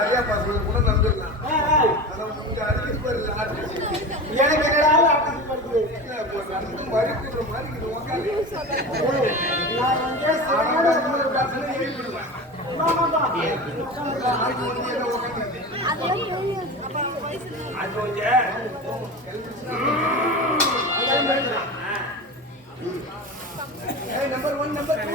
ஐயா பசங்க கூட நம்பிடலாம். எனக்கு மறுக்கிற மாதிரி நம்பர் 1 நம்பர் 2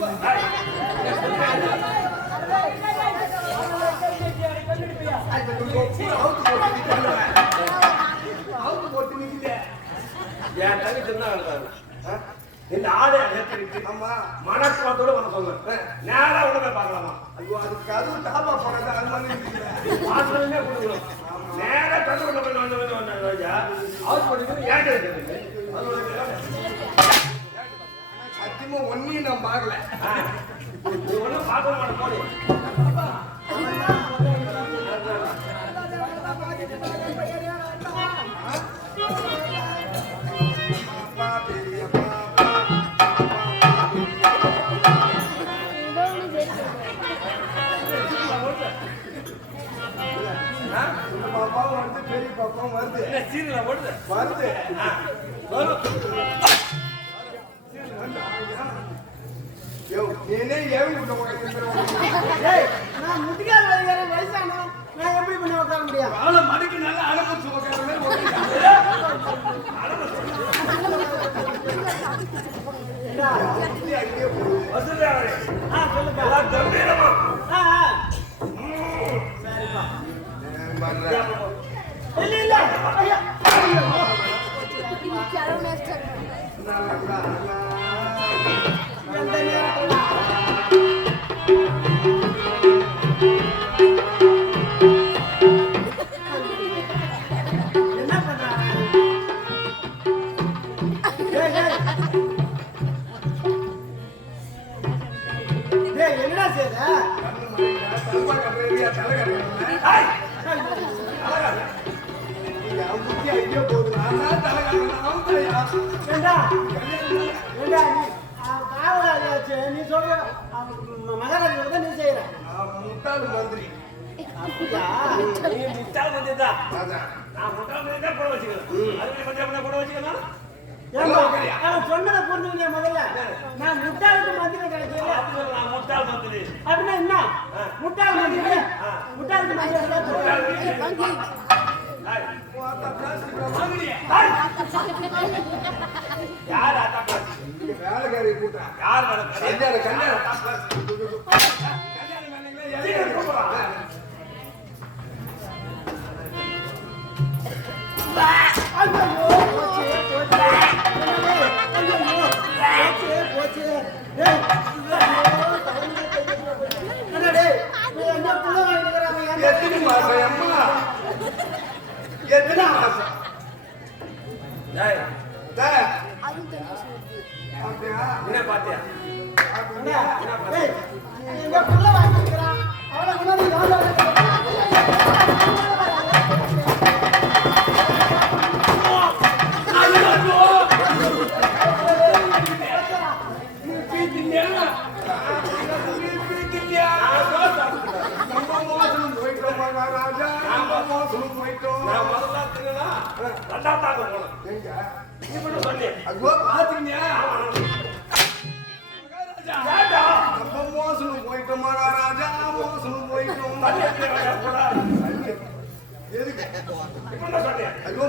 இந்த ஆடை அகத்திருக்கு மனக்கோத்தோட வர சொல்லுங்க நேரா உடனே பார்க்கலாமா? ஐயோ அதுக்கு அதுவும் டாபா போனது அது மாதிரி வாசலே கொடுக்கணும். நேரா கண்டுபிடிக்க வந்து ராஜா அவர் போட்டு ஏன் சத்தியமா ஒன்னையும் நான் பார்க்கல. ஒன்னும் பார்க்க மாட்டேன் போடு. பாப்பாவும் வருது பெரிய பாப்பாவும் வருது. சீரியல வருது வருது நீனே ஏவி நான் முட்டிக்கால் வயசான நான் எப்படி பண்ணி உட்கார முடியும்? அவளை மடிக்கு நல்லா அடப்பிடிச்சு உட்கார கம்பீரமா இல்ல இல்ல ஐயா என்ன பண்றாங்க? என்னடா செய்யற? நீ சொல்ற மகாராஜா நீ செய்யற முட்டாள் மந்திரி முட்டாள் மந்திரி தான். நான் முட்டாள் மந்திரி தான் கூட வச்சுக்கிறேன். அதுக்கு கூட வச்சுக்கலாம். சொன்னதை புரிஞ்சுங்க முதல்ல. நான் முட்டாளுக்கு மந்திரி கிடைக்கல. நான் முட்டாள் மந்திரி அப்படின்னா என்ன? முட்டாள் மந்திரி முட்டாளுக்கு மந்திரி யார் வேலைக்காரி கூட்டம் யார் என்ன பாத்தியா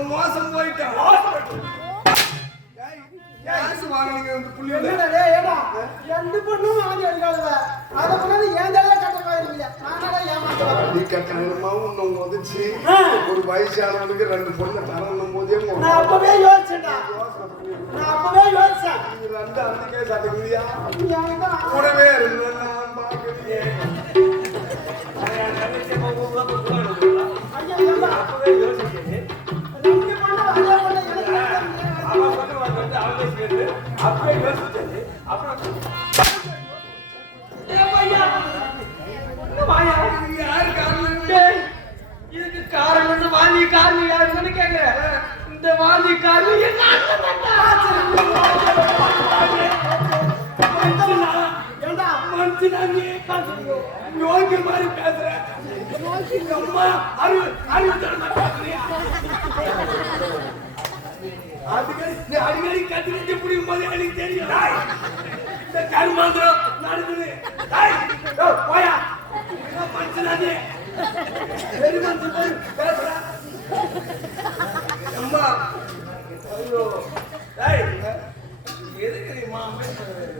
மோசம் போயிட்டேன். ரெண்டு பொண்ணும் வாங்கி எடுக்காத அதை கொண்டாந்து ஏன் தடவை கட்ட போயிருக்கீங்க. ஒரு வயசானவனுக்கு 2 பொண்ணு தரணும் போதே நான் அப்பவே யோசிச்சேன். ரெண்டு அன்னைக்கே சட்டக்குதியா கூடவே நான் பாக்குறீங்க. இதுக்கு காரணம் வாந்தி காரணம் யாருன்னு கேக்குறேன். இந்த வாந்தி காரணம் என்ன மனுஷனாங்க யோகி மாதிரி பேசுற அம்மா அறிவுத்தனமா பேசுறியா அடிக்கடி கத்திரிச்சு பிடிக்கும் போது எனக்கு தெரியும் இந்த கருமாந்திரம் நடக்குது போயா மனுஷனாங்க பெரிய மனுஷன் பேசுற அம்மா ஐயோ எதுக்குமா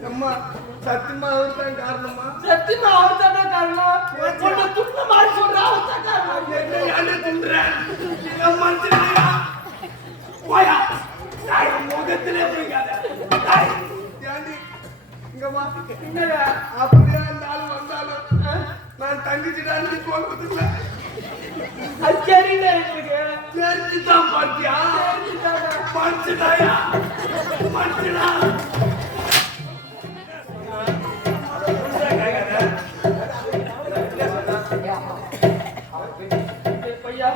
அம்மா சத்தியமா அவர்தான் காரணமா சத்தியமா அவர்தான் காரணம் துண்ண மாதிரி சொல்ற அவர்தான் காரணம் என்ன துண்டுறேன் மனுஷனாயா போயா முகத்திலே போய்க்காத இங்கம்மா என்னடா அப்படியே அந்த ஆள் வந்தாலும் நான் தங்கிச்சுட்டான்னு சொல்றதுல அது சரிங்க எனக்கு தெரிஞ்சுதான் பாத்தியா மனுஷனாயா மனுஷனா பையா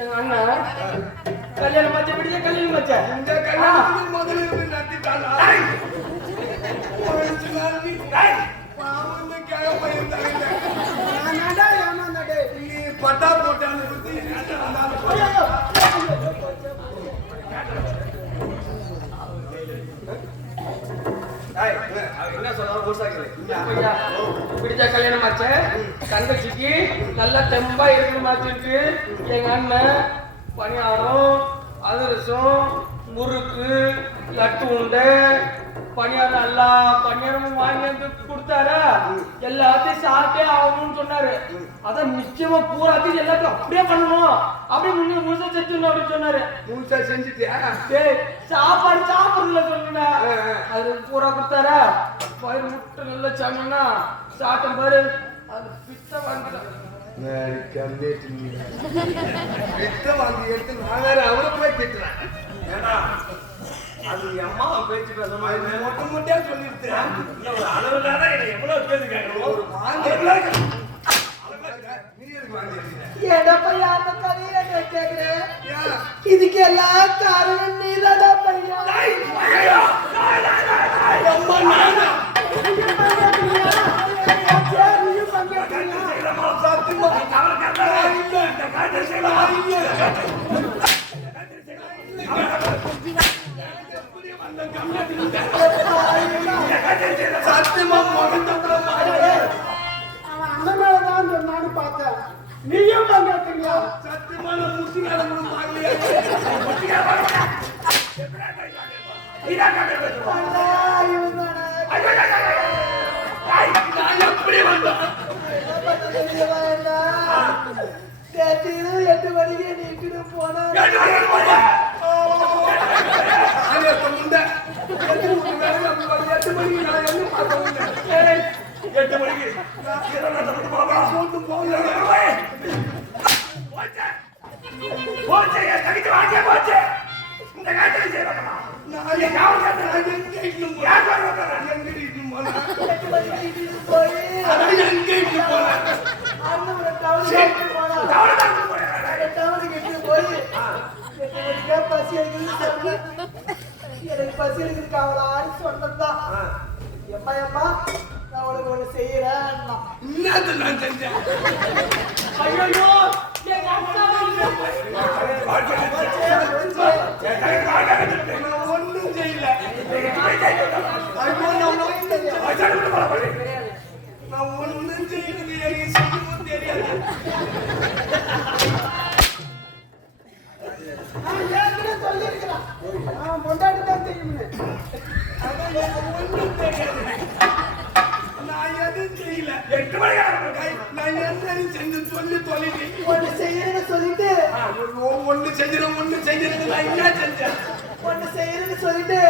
எங்க அண்ணன் கல்யாணம் மச்ச பிடிச்ச கல்யாணம் மச்ச இந்த கல்யாணத்துக்கு முதல்ல இருந்து நடத்திட்டாளா மனுஷனானி பாவம் கேட்க இருந்தாங்க நான்டா ஏமாந்தடே நீ பட்டா போட்டான்னு சொல்லி என்ன வந்தாலும் என்ன பையா பிடிச்ச கல்யாணம் மச்ச தங்கச்சிக்கு நல்லா தெம்பா இருக்கிற மாதிரி இருக்கு எங்க அண்ணன் பணியாரம் அதிரசம் முறுக்கு லட்டு உண்டை பணியாரம் எல்லா பணியாரமும் வாங்கி வந்து கொடுத்தாரா எல்லாத்தையும் சாப்பிட்டே ஆகணும்னு சொன்னாரு அதான் நிச்சயமா பூராத்தையும் எல்லாத்தையும் அப்படியே பண்ணணும் அப்படியே முழுசா செஞ்சுணும் அப்படின்னு சொன்னாரு முழுசா செஞ்சுட்டியா டேய் சாப்பாடு சாப்பிடுறதுல சொன்னா அது பூரா கொடுத்தாரா பயிர் முட்டை நல்லா சாங்கன்னா சாப்பிட்ட பாரு அது பித்த வாங்கிட்டேன் வாங்கி எடுத்து நான் வேற அவரை போய் திட்டுறேன் ஏன்னா அது அம்மா பேச்சு பேச மாதிரி மொட்டையா சொல்லிட்டு ஒரு அளவுக்காக என்ன எவ்வளவு பேரு கேட்கணும் ஒரு இதுக்கு எல்லாம் காரணம் நீதாடா பையா சத்தியமா அண்ணன் நானும் பார்த்தேன் நீயும் பங்கேற்கிறீங்க சத்தியமான முட்டிகாலம் எப்படி வந்தோம் 8 மணிக்கு நீக்கிட்டு போன 8 மணிக்கு நான் என்ன பார்த்தேன் 8 மணிக்கு போச்சு தகிட்டு வாங்க போச்சு இந்த காலத்துல செய்யலாம் நான் எங்க பசி எனக்கு பசி எடுக்குது காவலான்னு சொன்னதுதான் எம்மா எம்மா நான் உனக்கு ஒண்ணு செய்யறேன் நான் செஞ்சேன் ஐயோ ஒன்னும் செய்யல நான் ஒன்னும் செய்யறது எனக்கு செய்யவும் தெரியாது பொண்டாட்டி தான் தெரியும் ஒன்னும் தெரியாது நான் எதுவும் செய்யல 8 மணி நான் என்ன செஞ்சு சொல்லி தொலைவி ஒண்ணு செய்யறேன்னு சொல்லிட்டு ஒண்ணு செஞ்சிடும் நான் என்ன செஞ்சேன் ஒண்ணு செய்யறேன்னு சொல்லிட்டு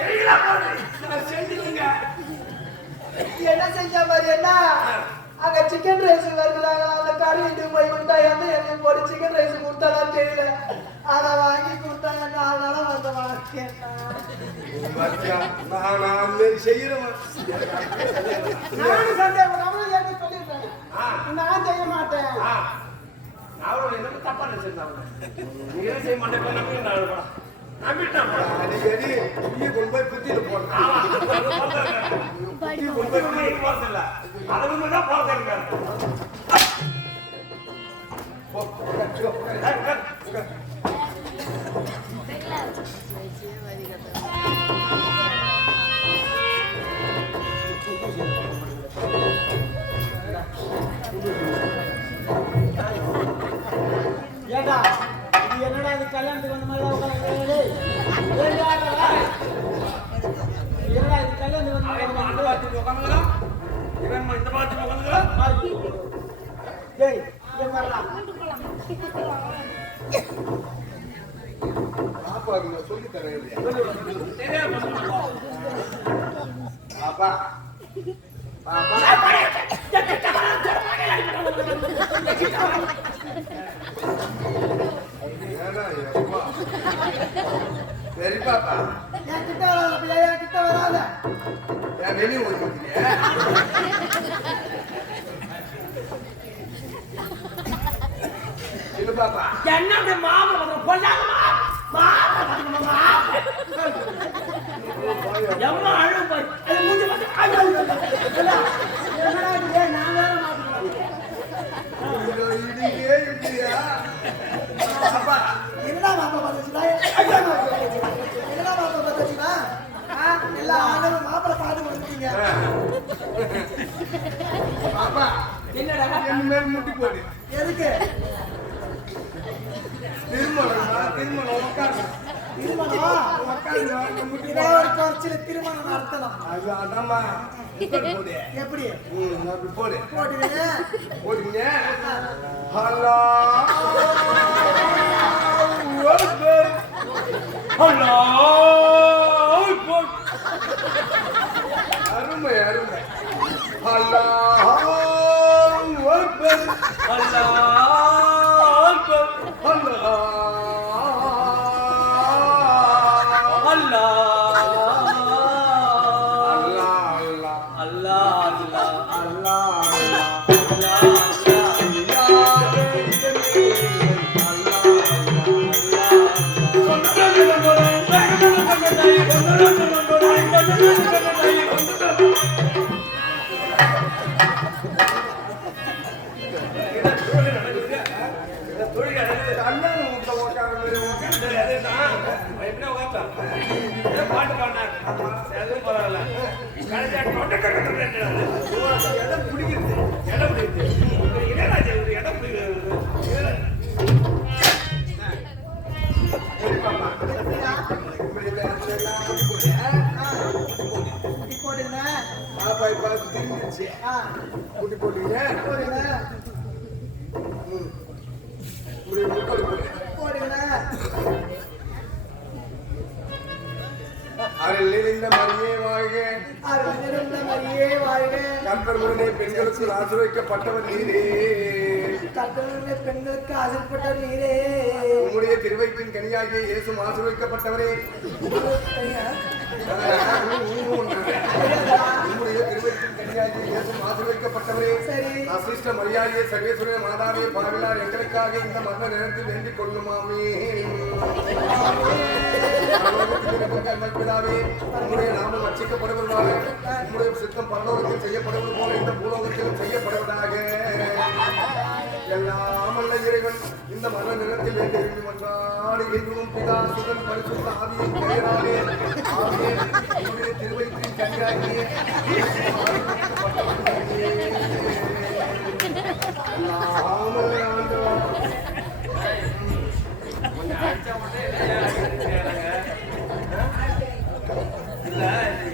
செய்யல நான் செஞ்சிருங்க என்ன செஞ்ச மாதிரி என்ன அங்க சிக்கன் ரைஸ் வருகிறாங்க அந்த கறி இது போய் விட்டாங்க எனக்கு ஒரு சிக்கன் ரைஸ் கொடுத்தாலும் தெரியல அதை வாங்கி கொடுத்தாங்க அதனால வந்து வாங்கிட்டேன் நான் செய்யறேன் நானும் சந்தேகப்படாம ஏற்க சொல்லிட்டேன் நான் செய்ய மாட்டேன் நான் என்ன தப்பா நினைச்சிருந்தேன் நீங்க செய்ய மாட்டேன் நம்பிட்டான் அடிக்கடி புளிய கொண்டு போய் புத்தியில போடுறான். புத்தி கொண்டு போய் புத்தியில போறதில்ல. அதுக்கு தான் போறது இருக்காரு. போ, உட்கார். ஏடா இது என்னடா இது கல்யாணத்துக்கு வந்த மாதிரி உட்காந்து என்னடா இது கல்யாணத்துக்கு வந்த மாதிரி அந்த பாத்துக்கு உட்காந்துங்களா இவன் இந்த பாத்துக்கு உட்காந்துங்களா டேய் இங்க வரலாம் பாப்பாக்கு நான் சொல்லி தரேன் இல்லையா? தெரியாம பாப்பா பாப்பா ஏன்னா, எப்பா? சரி பாப்பா என் கிட்ட வராத பிள்ளையா கிட்ட வராத ஏன் வெளியே ஓடிக்கிறியா? இல்ல பாப்பா என்ன அப்படி மாப்பிள்ள பொண்ணாங்கம்மா மாப்பிள்ள எவ்வளோ அழுவு பாரு அது மூஞ்சி பார்த்து என்னடா இது நான் வேற மாட்டேன் இதோ இடிக்கே இல்லையா? பாப்பா என்னடா மாப்பிள்ள பார்த்துச்சுடா என்னடா மாப்பிள்ள பார்த்துச்சுடா எல்லா ஆளும் மாப்பிள்ள பார்த்து கொடுத்துட்டீங்க பாப்பா என்னடா என் மேல் முட்டி போடு. எதுக்கு திருமணம் உட்காரு. திருமணம் உட்காரு முட்டி இதோ ஒரு குறைச்சில திருமணம் நடத்தலாம் அது அதாம்மா உட்காரு போடு. எப்படி அப்படி போடு போட்டுக்கங்க போடுங்க. ஹலோ அருமை அருமை. ஹலோ பாட்டு பாடினார் எதுவும் பரவாயில்ல இடம் பிடிக்கிறது இடம் பிடிக்கிறது இளையராஜா ஒரு இடம் பிடிக்கிறது போட்டுக்கங்க பாப்பா இப்ப திரும்பிடுச்சு. முட்டி போட்டீங்க. முட்டி போட்டுக்கங்க அருள் நிறைந்த மரியே வாழ்க. அருளிருந்த மரியே வாழ்க கற்பருடனே பெண்களுக்கு ஆசிர்வதிக்கப்பட்டவர் நீரே. கர்த்தருடைய பெண்களுக்கு ஆசைப்பட்ட நீரே உம்முடைய திருவயிற்றின் கனியாகிய இயேசு ஆசிர்வதிக்கப்பட்டவரே. உம்முடைய திருவயிற்றின் கனியாகிய இயேசு ஆசிர்வதிக்கப்பட்டவரே. சரி அசிஷ்ட மரியாதையே சர்வேஸ்வரிய மாதாவே பாவிலார் எங்களுக்காக இந்த மரண நேரத்தில் வேண்டிக் கொள்ளுமாமே. பிதாவே உம்முடைய நாமம் அர்ச்சிக்கப்படுவதாக உம்முடைய சித்தம் பரலோகத்தில் செய்யப்படுவது போல இந்த பூலோகத்திலும் செய்யப்படுவதாக. எல்லாம் அல்ல இறைவன் இந்த மரண நேரத்தில் வேண்டியிருந்து மன்றாடி எங்கும் பிதா சுதன் பரிசுத்த ஆவியின் பெயராலே ஆமென். உம்முடைய திருவயிற்றின் கனியாகிய எல்லாம் அல்ல ஆண்டவரே. இல்ல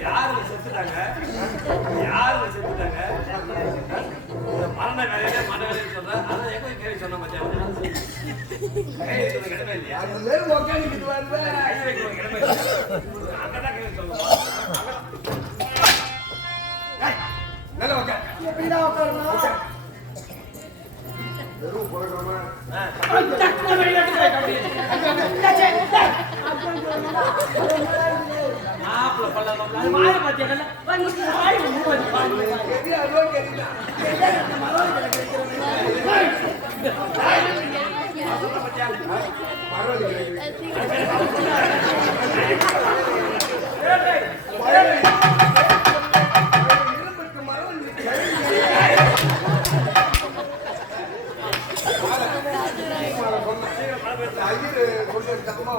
யாரு செத்துட்டாங்க இந்த மரண வேலையில மன வேலையை சொல்றேன் அதை எங்க கேள்வி சொன்ன மச்சான் இடமே இல்லையா அது மேல உக்காந்துக்கிட்டு வந்த கை வைக்க இடமே இல்லையா அங்கதான் கேள்வி சொல்லுவோம் நல்ல உக்கா எப்படிடா உட்காரணும் வெறும் புறக்காம மாப்பிள்ள பல்ல மாய பாத்தியா அதுவா கேட்டீங்களா பரவாயில்ல இரும்புக்கு மரம் நீ ஐயர் கொண்டு தக்கமா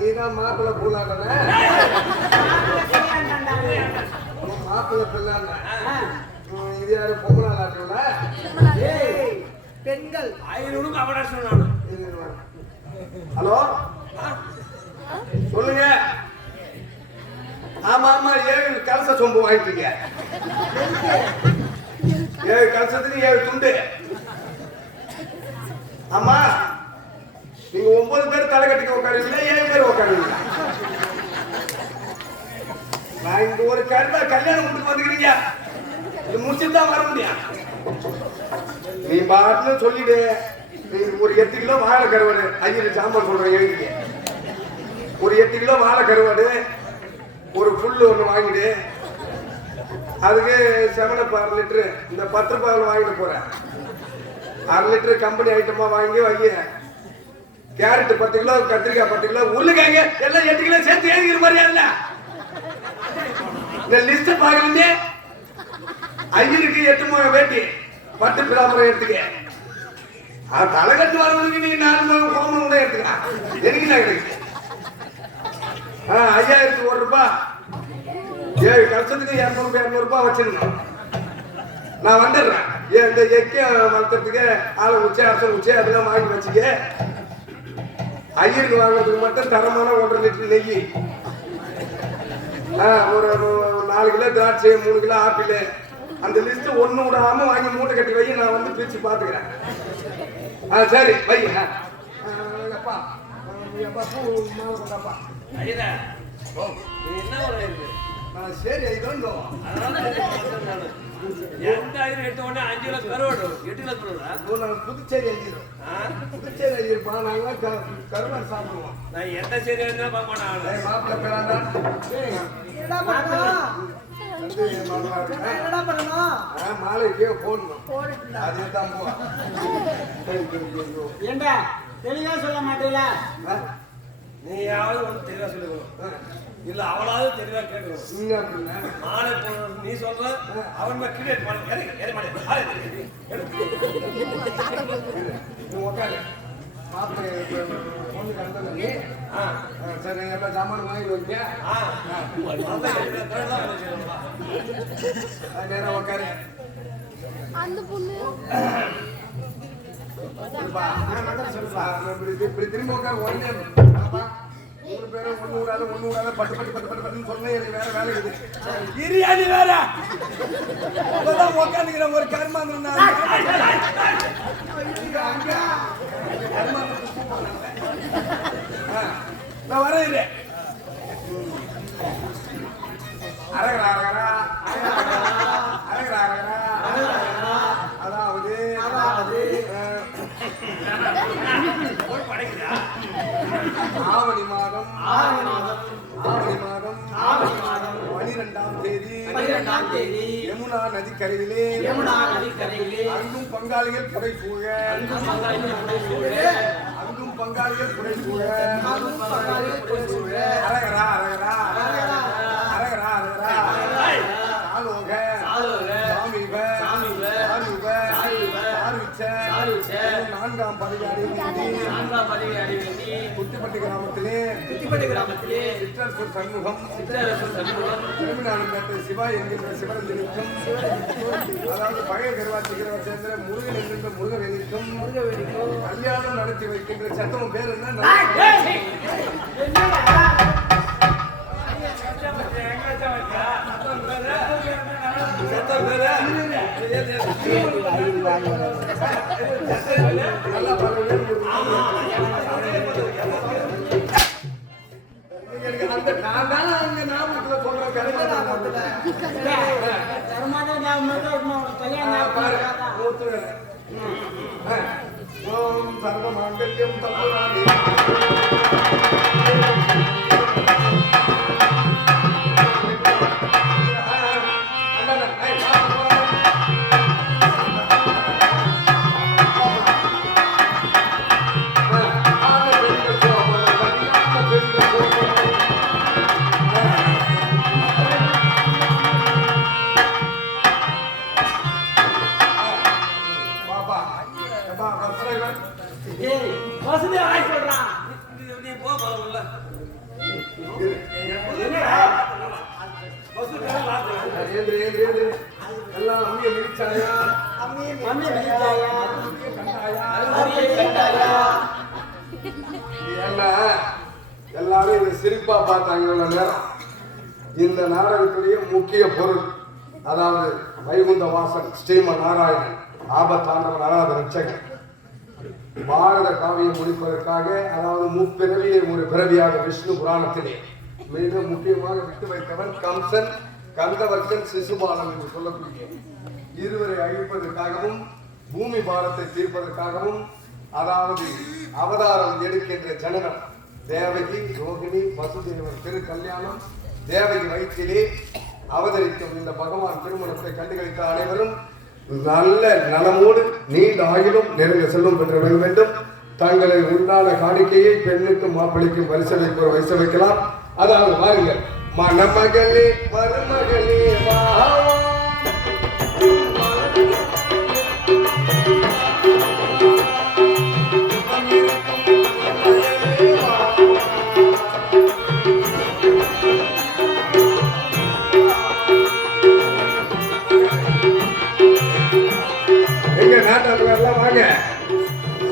நீதான் மாப்பிள்ளை பூலாடன மாப்பிள்ளை பிள்ளான இது யாரு பொங்கலால் ஆட்டல பெண்கள் 500 அவட சொன்னானு. ஹலோ சொல்லுங்க. ஆமா ஆமா 7 கலச சொம்பு வாங்கிட்டீங்க. 7 கலசத்துக்கு 7 துண்டு. ஆமா நீங்க 9 பேர் தலை கட்டிக்க உட்காருவீங்களா 7 பேர் உட்காருவீங்களா? நான் இங்க ஒரு கல்யாணம் வீட்டுக்கு வந்துக்கிறீங்க. இது முடிச்சுட்டு தான் வர முடியும். நீ பாட்டுன்னு சொல்லிடு. நீ ஒரு 8 கிலோ வாழை கருவாடு ஐயரு சாம்பார் சொல்றேன் எழுதிக்க. ஒரு 8 கிலோ வாழை கருவாடு ஒரு புல்லு ஒன்று வாங்கிடு. அதுக்கு 7 6 லிட்டரு இந்த 10 ரூபாயில் வாங்கிட்டு போறேன். 6 லிட்டரு கம்பெனி ஐட்டமா வாங்கி வைங்க. கேரட் 10 கிலோ கத்திரிக்காய் 10 கிலோ உருளைக்கிழங்கு எல்லாம் 8 கிலோ சேர்த்து எழுதிக்கிற மாதிரியா இல்ல? இந்த லிஸ்ட் பாக்குறீங்க. ஐயருக்கு 8 முழம் வேட்டி 10 பிராமரம் எடுத்துக்க. தலை கட்டு வரவனுக்கு நீ 4 முழம் கோமம் கூட எடுத்துக்கலாம். எனக்கு நான் கிடைக்கு 5001 ரூபாய் 7 கலசத்துக்கு 200 ரூபாய் வச்சிருந்தோம். நான் வந்துடுறேன். இந்த எக்கை வளர்த்துறதுக்கு ஆளை உச்சி அரசன் உச்சி அதெல்லாம் வாங்கி வச்சுக்க. ஐயருக்கு வாங்குறதுக்கு மட்டும் தரமான 1.5 லிட்டர் நெய், ஒரு 4 கிலோ திராட்சை 3 கிலோ ஆப்பிள். அந்த லிஸ்ட் ஒண்ணு விடாம வாங்கி மூட்டை கட்டி வை. நான் வந்து பிரிச்சு பாத்துக்கிறேன். சரி வை. அப்பா அப்பா பூ மாலை கொண்டாப்பா. ஐயா நீ என்ன ஒரு இது? சரி இதோ எந்த ஐயர் எடுத்த உடனே 5 கிலோ கருவாடு 8 கிலோ கருவாடா? நான் புதுச்சேரி ஐயரும் புதுச்சேரி ஐயர்ப்பா. நாங்களாம் கருவாடு சாப்பிடுவோம். நான் எந்த சரி இருந்தா பார்க்க மாட்டேன். மாப்பிள்ளை பேராண்டா என்னடா பண்ணணும்? என்னடா பண்ணணும்? மாலைக்கே போடணும். அதுதான் போ. ஏண்டா தெளிவா சொல்ல மாட்டீங்களா? நீயாவது வந்து தெளிவா சொல்லுங்க. இல்ல அவளாவது தெளிவா கேட்கணும். மாலை போடணும் நீ சொல்ற அவன் கிரியேட் பண்ண உட்காரு. மாப்பிள்ளை பொண்ணு கண்டன நீ. சரி எல்லாம் சாமான வாங்கி வைக்க. நேரம் உட்காரு. அந்த பொண்ணு இப்படி திரும்ப உட்காரு. உடனே ஒரு பேரும் ஒண்ணு விடாத பட்டு சொன்னேன். எனக்கு வேற வேலை இருக்குது. பிரியாணி வேற இப்பதான் உட்காந்துக்கிறேன். ஒரு கர்மாந்திரம் நான் வரேன். அரகரா அரகரா அரகரா அரகரா. அதாவது ஆவணி மாதம் 12ஆம் தேதி யமுனா நதிக்கரையிலே அங்கும் பங்காளிகள் புடைசூழ அரகரா அரகரா அரகரா அரகரா. ஆலோக சாமிவ ஆர்விச்ச கிராமத்திலே சிற்றரசர் சண்முகம் திருமணம் பெற்ற சிவா என்கின்ற சிவரஞ்சனிக்கும் அதாவது பழைய கருவாச்சிக்கிறவர் சேர்ந்த முருகன் என்கின்ற முருகவேலிக்கும் கல்யாணம் நடத்தி வைக்கின்ற சத்தம் பேர் என்ன? அந்த நான் தான் அங்க ஞாபகத்துல சொல்றேன் ஓம் சர்வ மாங்கல்யம் தப்புராணி எல்லாம் அம்மியை மிதிச்சாயா எல்லாரும் இதை சிரிப்பா பார்த்தாங்க. இவ்வளவு நேரம் இந்த நாடகத்துடைய முக்கிய பொருள், அதாவது வைகுந்த வாசன் ஸ்ரீம நாராயணன் ஆபத்தாண்டவன் அராத ரட்சகன் பாரத காவியம் முடிப்பதற்காக, அதாவது முப்பிறவியை ஒரு பிறவியாக விஷ்ணு புராணத்திலே மிக முக்கியமாக விட்டு வைத்தவன் கம்சன், கந்தவர்க்கன், சிசுபாலன் என்று சொல்லக்கூடிய இருவரை அழிப்பதற்காகவும் பூமி பாரத்தை தீர்ப்பதற்காகவும், அதாவது அவதாரம் எடுக்கின்ற ஜனனம் தேவகி, ரோகிணி, வசுதேவர் திரு கல்யாணம், தேவகி வயிற்றிலே அவதரிக்கும் இந்த பகவான் திருமணத்தை கண்டுகளித்த அனைவரும் நல்ல நலமோடு நீண்ட ஆயுளும் நெருங்க செல்லும் பெற்ற வேண்டும். தங்களை உண்டான காணிக்கையை பெண்ணுக்கும் மாப்பிளைக்கும் வரிசை வைக்கலாம். அதாவது பாருங்கள், மணமகளே மருமகளே வா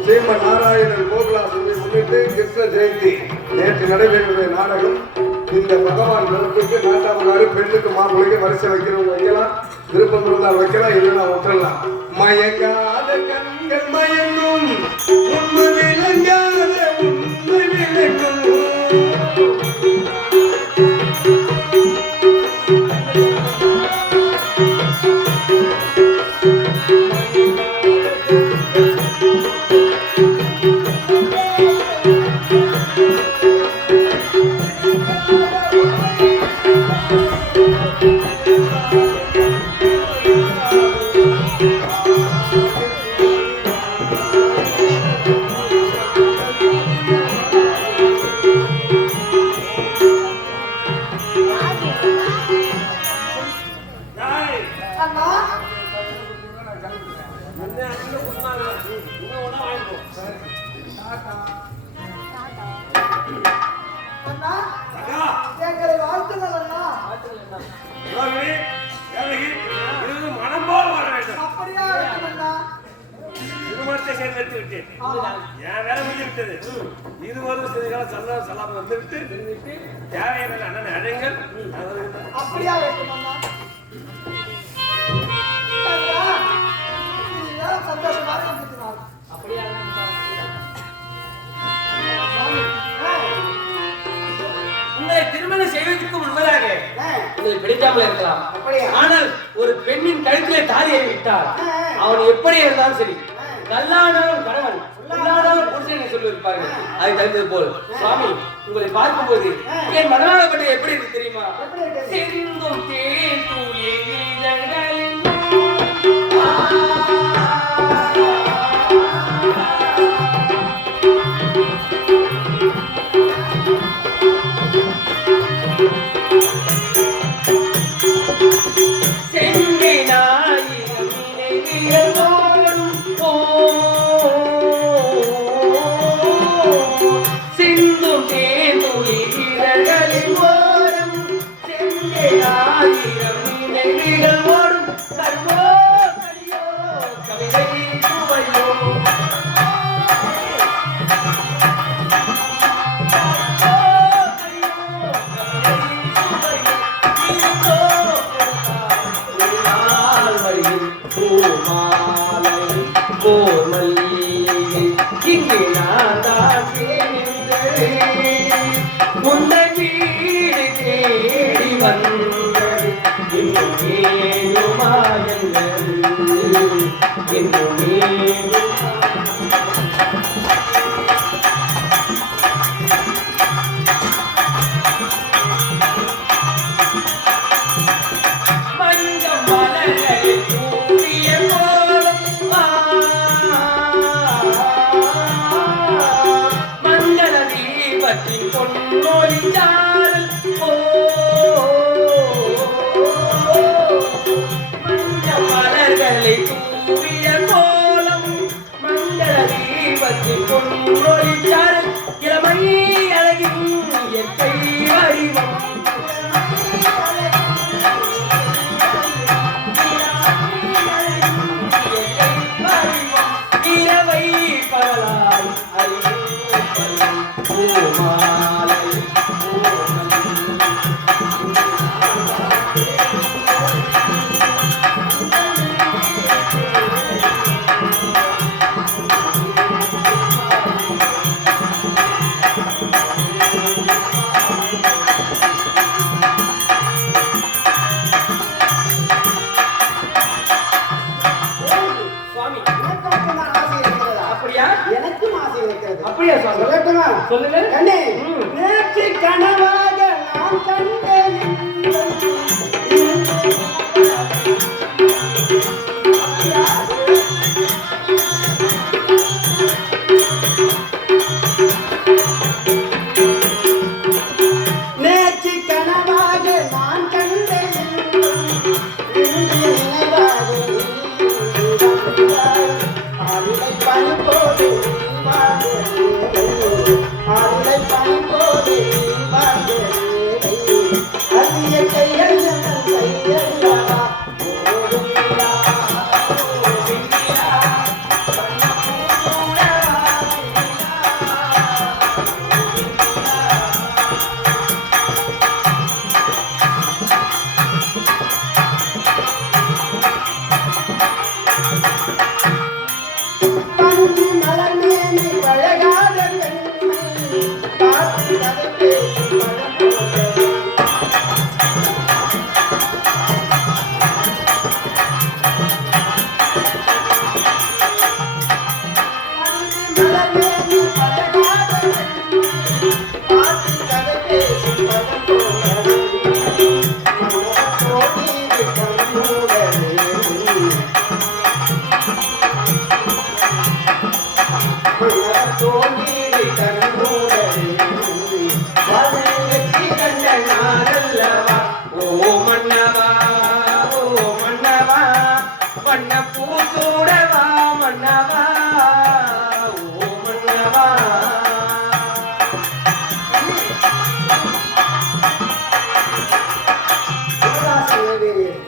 ஸ்ரீமன் நாராயணன் கோகுலாசனை முன்னிட்டு கிருஷ்ண ஜெயந்தி நேற்று நடைபெறுகிற நாடகம். இந்த பகவான் நிலத்துக்கு நாட்டாமனாரு பெண்ணுக்கு மாப்பிள்ளைக்கு வரிசை வைக்கிறவங்க வைக்கலாம், விருப்பம் இருந்தால் வைக்கலாம், இல்லைன்னா விட்டுறலாம். மயங்காத கண்கள் மயங்கும் உண்மை விளங்காத உண்மை விளங்கும் திருமணம் செய்வதற்கு முன்பதாக உங்களுக்கு பிடிக்காமல் இருக்கலாம். ஆனால் ஒரு பெண்ணின் கழுத்திலே தாலியை விட்டால் அவன் எப்படி இருந்தாலும் சரி, கல்லானாலும் கணவன் கல்லானாலும் புருஷன் என்று சொல்லியிருப்பார்கள். அதை தடுத்தது போல் சுவாமி உங்களை பார்க்கும்போது என் மனமாகப்பட்ட எப்படி இருக்கு தெரியுமா? செறிந்தும் தேன் தூளில் சிந்தும் கைகள் ஓடும் கருவோ கலியோ கவிதை சுவையோ இங்கே நான் தான் முன்னை வீடு தேடி வந்தது இன்னும் மேலுமாயங்கள் இன்னும் மேலும் மஞ்சள் மலர்களை தூவிய போலும் மங்கள தீபத்தின் பொன்னொழிச்சாரல் மஞ்சள் மலர்களை தூவிய கோலம் மங்கள தீபத்தின் பொன்னொழிச்சாரல் இளமை அழகின் இயற்கை அறிவம் இரவை பகலாய் அறிவு பூமாலை சுவாமி எனக்கும் ஆசை இருக்கிறதா? அப்படியா எனக்கும் ஆசை இருக்கிறது. அப்படியா சுவாமி சொல்லட்டுமா? சொல்லுங்க கண்ணே, நேற்று கனவாக நான் கண்டேன் நேற்று கனவாக நான் கண்டேன் நினைவாக ஆவிலை பனி போது ஆவிலை பனி போது அதிக கைகள் கையல்லா பஞ்சு மலர்மேனி பழகாத பெண்மை காற்று கதை பேசி மலர்மேனி பழகாத பெண்மை காற்று கதை பேசி பூசூடவா மன்னவா ஓ மன்னவா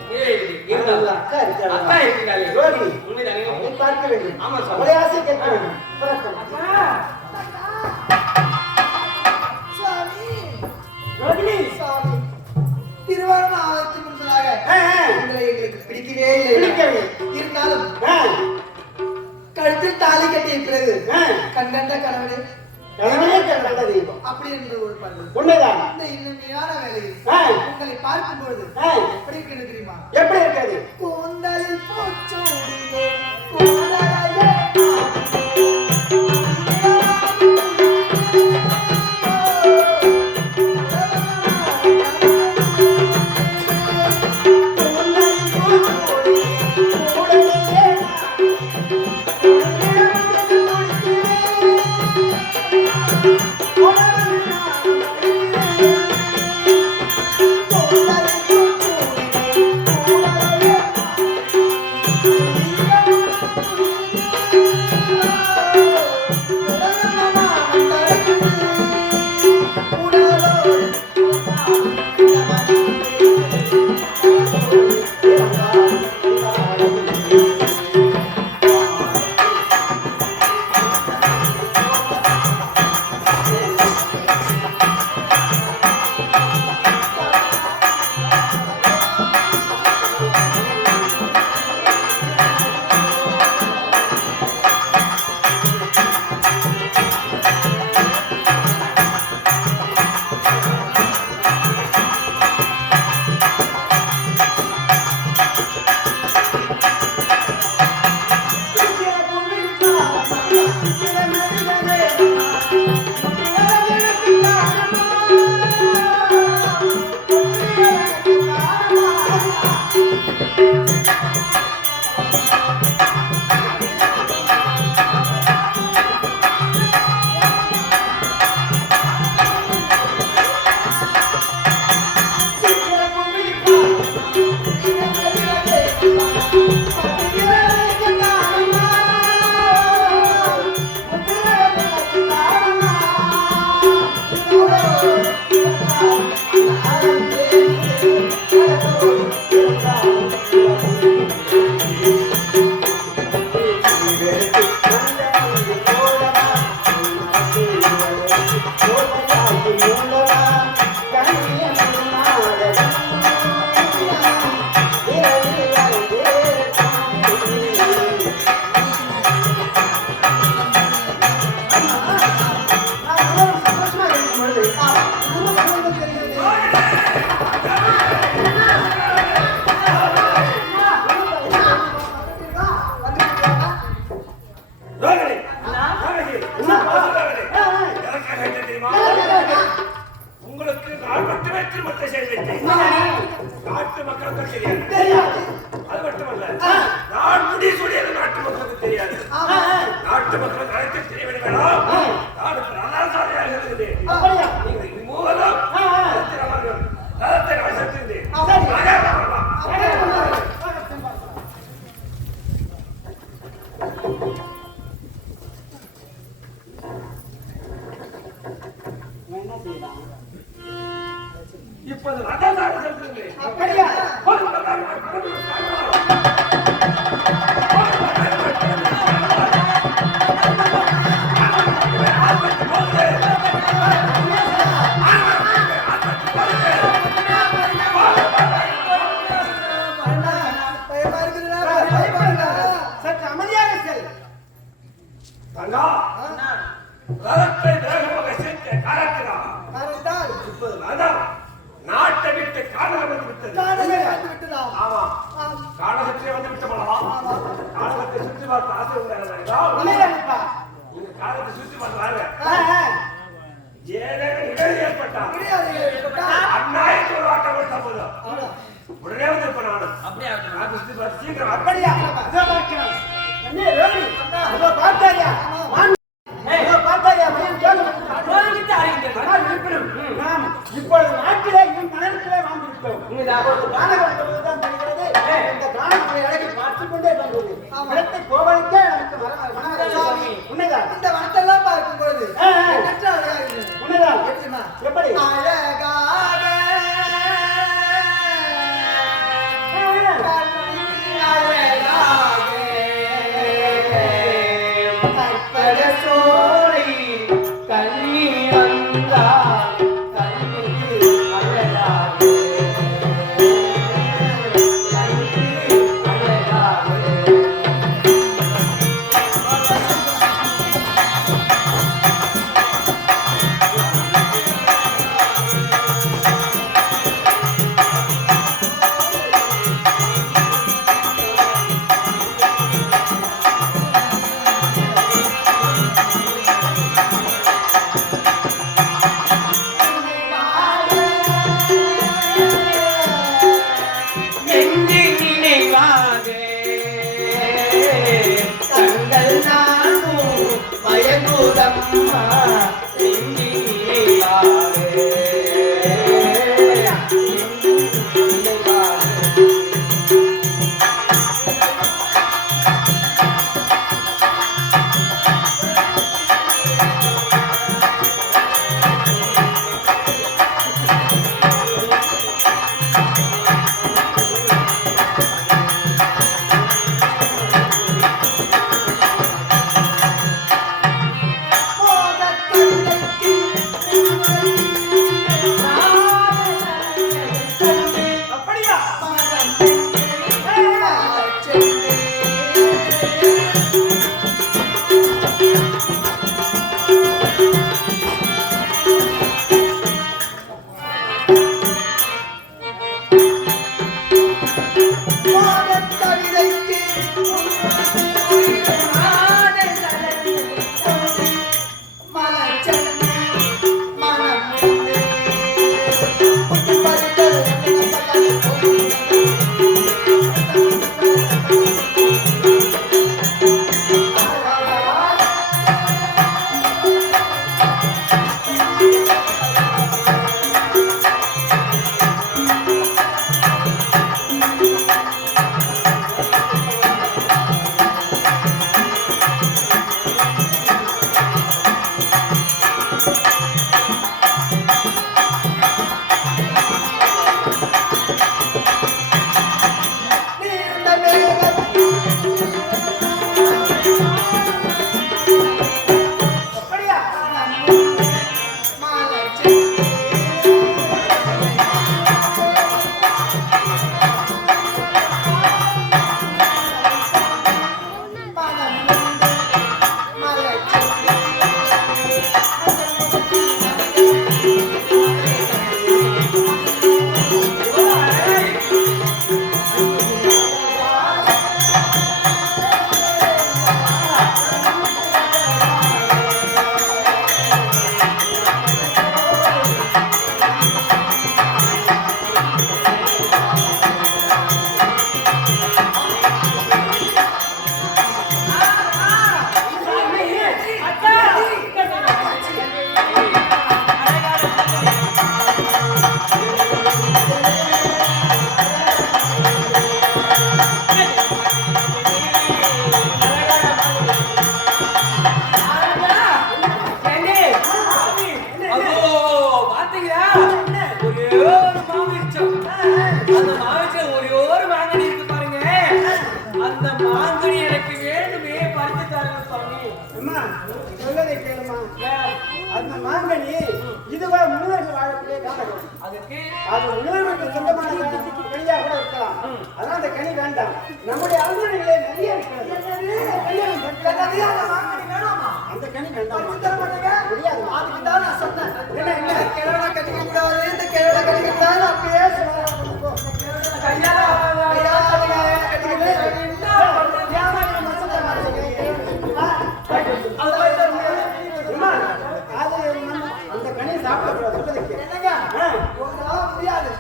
அக்கா இருக்காளா? அக்கா இருக்கிறாளே. ரோகிணி, உண்மைதானே? அவளை பார்க்க வேண்டும். ஆமா சாமி. அவளை ஆசை கேட்க வேண்டும். வணக்கம். சுவாமி ரோகிணி, சுவாமி திருவாரூர் ஆவதற்கு முன்பதாக உங்களை எங்களுக்கு பிடிக்கவே இல்லை பிடிக்கவில்லை. இருந்தாலும் ஆ, கழுத்தில் தாலி கட்டிய பிறகு ஆ, கண்கண்ட கணவனே கணவனே கண்ட தெய்வம். அப்படி என்று ஒரு பண்பு உண்மைதான். இந்த இனிமையான வேலையில் ஆ, உங்களை பார்க்கும் பொழுது ஆ, எப்படி இருக்கிறது தெரியுமா? எப்படி இருக்காது? கூந்தலில் பூச்சூடியே கூந்தலையே திருமணத்தை செய்து வைத்தேன். நாட்டு மக்களுக்கு தெரியாது. தெரியாது. அது மட்டுமல்ல, நான் முடி சொல்லியது நாட்டு மக்களுக்கு தெரியாது. நாட்டு மக்களுக்கு அனைத்து தெரிய வேண்டும். நான் பிராணசாலியாக இருக்கிறேன். நீங்கள் மூவரும் ரதத்தை வசத்திருந்தேன். இப்போது ரதத்தை வசத்திருந்தேன். அப்படியா? பயமா இருக்குதுடா, பயமா இருக்குடா. சற்று அமைதியாக செல். தங்கா, ரதத்தை வேகமாக செலுத்த காலத்தினால் காரணத்தால் இப்போது ரதம் நாட்டை விட்டு கானகம் வந்து விட்டது. காரணமே வந்து விட்டதா? ஆமா, ஆம். கானகத்திலே வந்து விட்டோமா? கானகத்தை சுற்றி பார்த்து ஆசை உண்டாகிறதா? இல்லையாப்பா? நீங்க கானகத்தை சுற்றி பார்த்தாங்க. ஆ. ஏதேனும் இடைவெளி ஏற்பட்டா கிடையாது. அந்நாயத்து ஒரு ஆட்டம் கொடுத்தா போதும். ஆமா. உடனே வந்து இருப்ப நானு. அப்படியே ஆகட்டும். நான் சுற்றி பார்த்து சீக்கிரம் அப்படியா? இதோ பார்க்கிறோம். என்ன ரோகிணி? இதோ பார்த்தாயா? இதோ பார்த்தாயா? பையன் கேளு. ரோகிணிக்கு அறிவித்தது. ஆனால் இருப்பினும் நாம் இப்பொழுது நாட்டிலே இவன் மனத்திலே வாழ்ந்திருக்கிறோம். இப்பொழுது கானகம் வருவதுதான் தெரிகிறது. இந்த கானகத்தை அழகை பார்த்துக் கொண்டே வந்தது. இடத்தை கோவலுக்கே எனக்கு மனவரம் உண்மைதான். இந்த வனத்தெல்லாம் பார்க்கும் பொழுது எண்ணற்ற அழகா இருக்குது. உண்மைதான். எப்படிமா? எப்படி? அழகாக கண்ணில் அழகாக கற்பக சோலை கண்ணீர் வந்தால் கண்ணீர் அழகாக கண்ணீர் அழகாக அதுக்கு அது உணர்வுக்கு சொந்தமான கனியா கூட இருக்கலாம். அதனால அந்த கனி வேண்டாம். நம்முடைய அரண்மனைகளே நிறைய இருக்கிறது. அந்த கனி வேண்டாம். முடியாது. அதுக்கு தான் நான் சொன்னேன். என்ன என்ன கிழவனை கட்டிக்க கூடாது, இந்த கிழவனை கட்டிக்க கூடாது அப்படியே சொல்லுவாங்க. அந்த கனியை சாப்பிடக்கூடாது சொல்றதுக்கு. என்னங்க உங்களால முடியாது.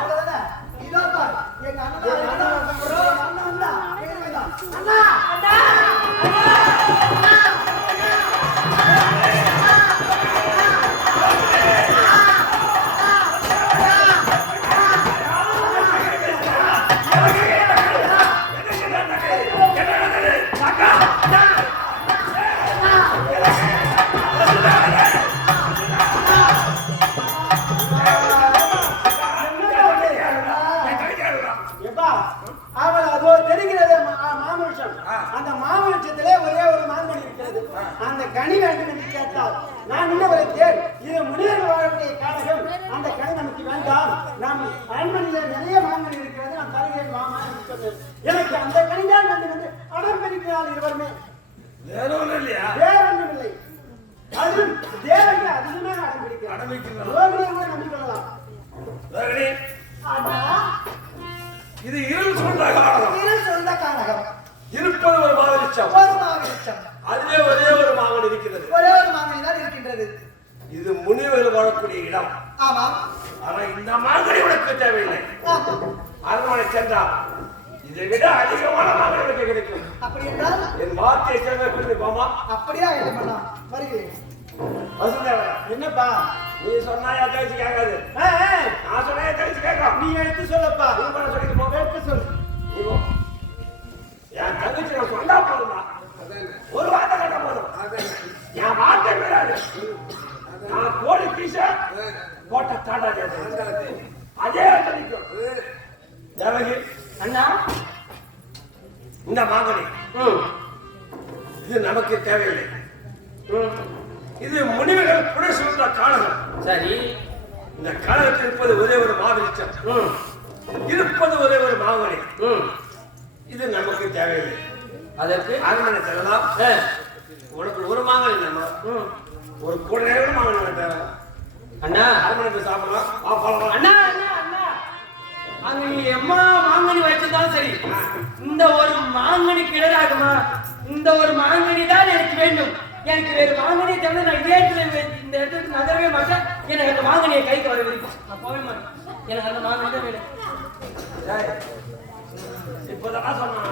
அவ்வளவுதானே. இதோ பார் எங்க அவள் அதோ தெரிகிறது மாமனுஷம். அந்த மாமனுஷத்திலே ஒரே ஒரு மாங்கனி இருக்கிறது. அந்த கனி வேண்டும் என்று கேட்டால் நான் இன்னும் வைத்தேன். இது முனிவர்கள் வாழக்கூடிய காலகம். அந்த கனி நமக்கு வேண்டாம். நாம் அரண்மனையில் நிறைய மாங்கனி இருக்கிறது. நான் தருகிறேன் மாமா என்று சொன்னேன். எனக்கு அந்த கனி தான் வேண்டும் என்று அடம் பிரிக்கிறாள் இருவருமே. வேற ஒண்ணும் இல்லையா? வேற ஒன்றும் இல்லை. அதுவும் தேவங்க அதிகமே அடம் பிடிக்கிறார். ரோகிணியை கூட நம்பிக்கொள்ளலாம். ரோகிணி, இது இருள் சொல்ற காரணம். இருள் சொந்த கானகம். இருப்பது ஒரு மாவிருச்சம். ஒரு மாவிருச்சம். அதிலே ஒரே ஒரு மாங்கனி இருக்கிறது. ஒரே ஒரு மாங்கனி தான் இருக்கின்றது. இது முனிவர்கள் வாழக்கூடிய இடம். ஆமாம். ஆனா இந்த மாங்கனி உனக்கு தேவையில்லை. ஆமாம். அரண்மனை சென்றால் இதை விட அதிகமான மாங்கனி உனக்கு கிடைக்கும். அப்படி என்றால் என் வார்த்தையை சேர்ந்த போமா. அப்படியா என்ன பண்ணலாம்? வருகிறேன். வசுந்தேவரா, என்னப்பா நீ சொன்னா என் பேச்சு கேட்காது. நான் சொன்னா என் பேச்சு கேட்கும். நீ எடுத்து சொல்லப்பா. நீ பண்ண சொல்லிட்டு போ. எடுத்து சொல்லு. நீ போ. என் தங்கச்சி நான் சொன்னா போதுமா? ஒரு வார்த்தை கேட்டா போதும். என் வார்த்தை விடாது. நான் கோழி பீச கோட்டை தாண்டாது. அதே கிடைக்கும். தேவகி அண்ணா இந்த மாங்கனி இது நமக்கு தேவையில்லை. இது முனிவர்கள் புடை சொல்ற காலகம். சரி, இந்த காலகத்தில் இருப்பது ஒரே ஒரு மாவிருச்சம். இருப்பது ஒரே ஒரு மாங்கனி. இது நமக்கு தேவையில்லை. அதற்கு அரண்மனை செல்லலாம். உனக்கு ஒரு மாங்கனி நம்ம ஒரு கூட நேரம் மாங்கனி தேவை. அண்ணா அரண்மனை போய் சாப்பிடலாம். வா போலாம். அண்ணா அண்ணா அண்ணா அங்க நீ எம்மா மாங்கனி வச்சிருந்தாலும் சரி, இந்த ஒரு மாங்கனி கிடராகுமா? இந்த ஒரு மாங்கனி தான் எனக்கு வேண்டும். எனக்கு வேறு மாங்கனியை தவிர நான் இந்த இடத்துக்கு நகரவே மாட்டேன். எனக்கு அந்த மாங்கனியை கைக்கு வர வரைக்கும் நான் போவே மாட்டேன். எனக்கு அந்த மாங்கனி தான் வேணும். இப்பதான் சொன்னான்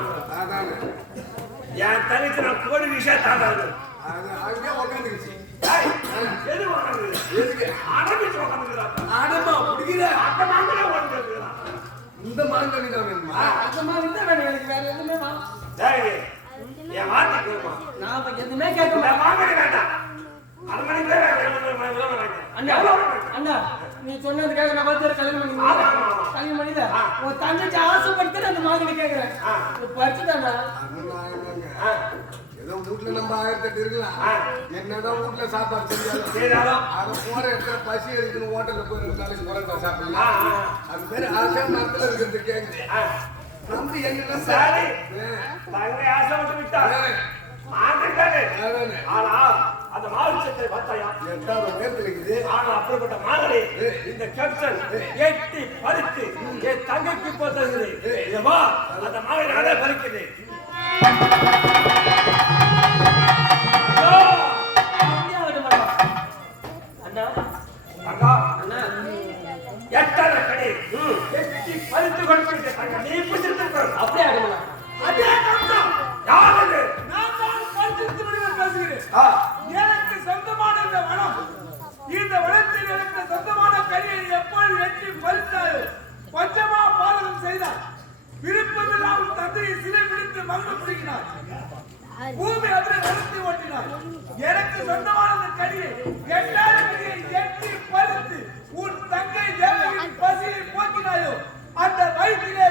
என் தனிக்கு நான் கோடி விஷயம் தாண்டாது. அங்கே உட்காந்துருச்சு. எது உட்காந்து ஆரம்பிச்சு உட்காந்துக்கிறான். ஆடமா பிடிக்கிற அந்த மாங்கனி உட்காந்துக்கிறான். இந்த மாங்கனி தான் வேணுமா? அந்த மாங்கனி தான் வேணும். எனக்கு வேற எதுவுமே என் வார்த்தை கேட்குமா? நான் இப்ப எதுவுமே கேட்க இந்த மாட்டேன். மாங்கனி வேண்டாம். அரண்மனை அண்ணா அண்ணா நீ சொன்னதுக்காக நான் வந்து கல்யாணம் பண்ணி கல்யாணம் பண்ணித உன் தங்கச்சி ஆசைப்படுத்தி அந்த மாங்கனி கேட்கிறேன். பறிச்சுதாண்ணா ஏதோ வீட்டுல நம்ம 1008 இருக்கலாம். என்னதான் வீட்டுல சாப்பாடு செஞ்சாலும் அதை போற இடத்துல பசி எடுக்கணும். ஹோட்டல்ல போய் 2 நாளைக்கு போற சாப்பிடலாம். அது மாதிரி ஆசை மரத்துல இருக்கிறது கேக்குது. நம்பி என்ன சரி தங்கை ஆசைப்பட்டு விட்டாரு. ஆனா அந்த மாவிச்சத்தை பார்த்தாயா? 8வது உயரத்துல இருக்குது. ஆனா அப்படிப்பட்ட மாங்கனி இந்த கேப்டன் எட்டி பறித்து என் தங்கைக்கு போட்டது. வா அந்த மாங்கனி நானே பறிக்குது. அண்ணா அண்ணா அண்ணா எட்டான கடை எட்டி பறித்து கொடுத்து தங்க நீ பிடிச்சிருக்க. அப்படியே ஆகணும். அதே கம்சம் யாரு? நான் தான் பறித்து பேசுகிறேன். எனக்கு சொந்தமான இந்த வனம், இந்த வனத்தில் எனக்கு சொந்தமான கனியை எப்போது வெட்டி பறித்தாயோ பஞ்சமா பாதகம் செய்தார். விருப்பமில்லாம தந்தையை சிலை பிடித்து மகனம் பிடிக்கினார். பூமி அதில் நடத்தி ஓட்டினார். எனக்கு சொந்தமான இந்த கனியை எட்டாத கனியை எட்டி பறித்து உன் தங்கை தேவகின் பசியை போக்கினாயோ அந்த வயிற்றிலே